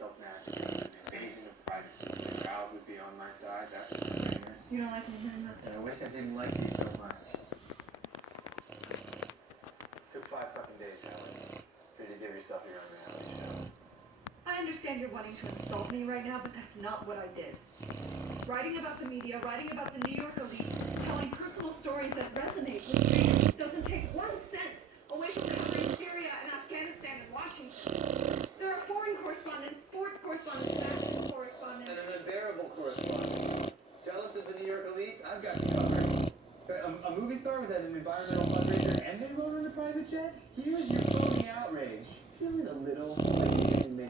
myself mad. An invasion of privacy. The crowd would be on my side. That's a no-brainer. You don't like me hearing that? And I wish I didn't like you so much. Took 5 fucking days, Helen, for you to give yourself your own reality show. I understand you're wanting to insult me right now, but that's not what I did. Writing about the media, writing about the New York elite, telling personal stories that resonate with fans doesn't take 1 cent away from covering Syria and Afghanistan and Washington. There are foreign correspondents, sports correspondents, fashion correspondents. And an unbearable correspondent. Jealous of the New York elites? I've got you covered. A movie star was at an environmental fundraiser and they rode on a private jet? Here's your phony outrage. Feeling a little like you didn't make